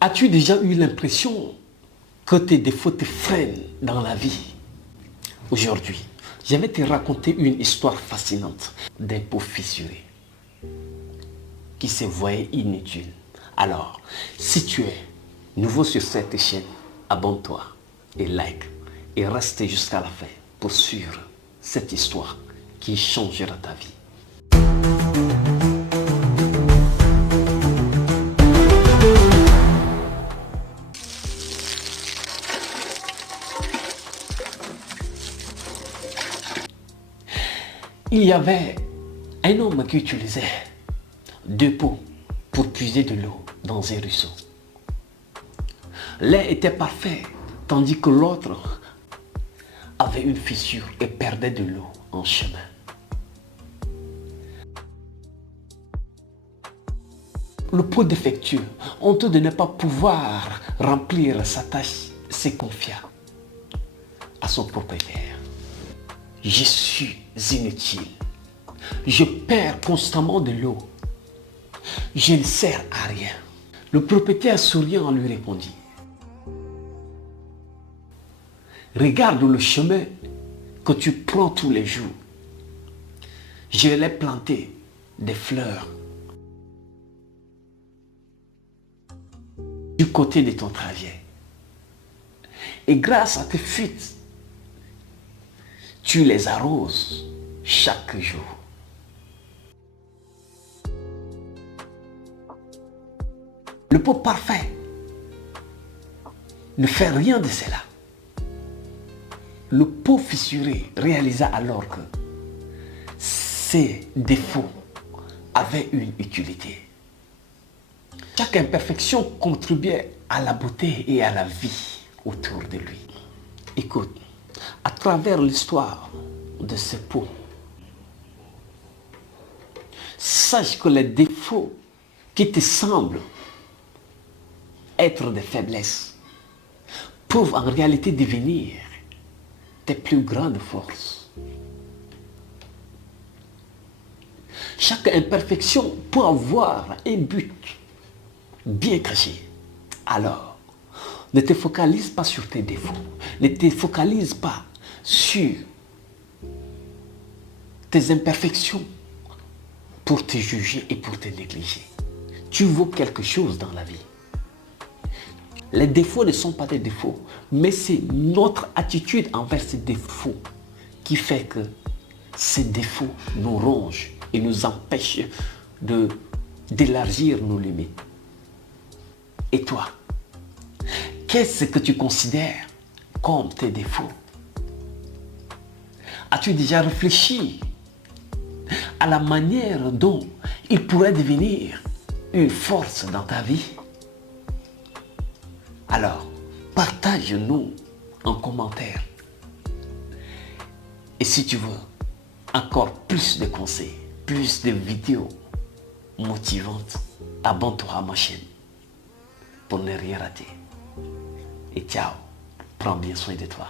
As-tu déjà eu l'impression que tes défauts te freinent dans la vie? Aujourd'hui, je vais te raconter une histoire fascinante d'un pot fissuré qui se voyait inutile. Alors, si tu es nouveau sur cette chaîne, abonne-toi et like et reste jusqu'à la fin pour suivre cette histoire qui changera ta vie. Il y avait un homme qui utilisait deux pots pour puiser de l'eau dans un ruisseau. L'un était parfait, tandis que l'autre avait une fissure et perdait de l'eau en chemin. Le pot défectueux, honteux de ne pas pouvoir remplir sa tâche, se confia à son propriétaire. Je suis inutile. Je perds constamment de l'eau. Je ne sers à rien. Le propriétaire souriant lui répondit. Regarde le chemin que tu prends tous les jours. Je l'ai planté des fleurs du côté de ton trajet. Et grâce à tes fuites, tu les arroses chaque jour. Le pot parfait ne fait rien de cela. Le pot fissuré réalisa alors que ses défauts avaient une utilité. Chaque imperfection contribuait à la beauté et à la vie autour de lui. Écoute, à travers l'histoire de ce pot, sache que les défauts qui te semblent être des faiblesses peuvent en réalité devenir tes plus grandes forces. Chaque imperfection peut avoir un but bien caché. Alors, ne te focalise pas sur tes défauts. Ne te focalise pas sur tes imperfections pour te juger et pour te négliger. Tu vaux quelque chose dans la vie. Les défauts ne sont pas des défauts, mais c'est notre attitude envers ces défauts qui fait que ces défauts nous rongent et nous empêchent d'élargir nos limites. Et toi, qu'est-ce que tu considères comme tes défauts? As-tu déjà réfléchi à la manière dont ils pourraient devenir une force dans ta vie? Alors, partage-nous en commentaire. Et si tu veux encore plus de conseils, plus de vidéos motivantes, abonne-toi à ma chaîne pour ne rien rater. Et ciao, prends bien soin de toi.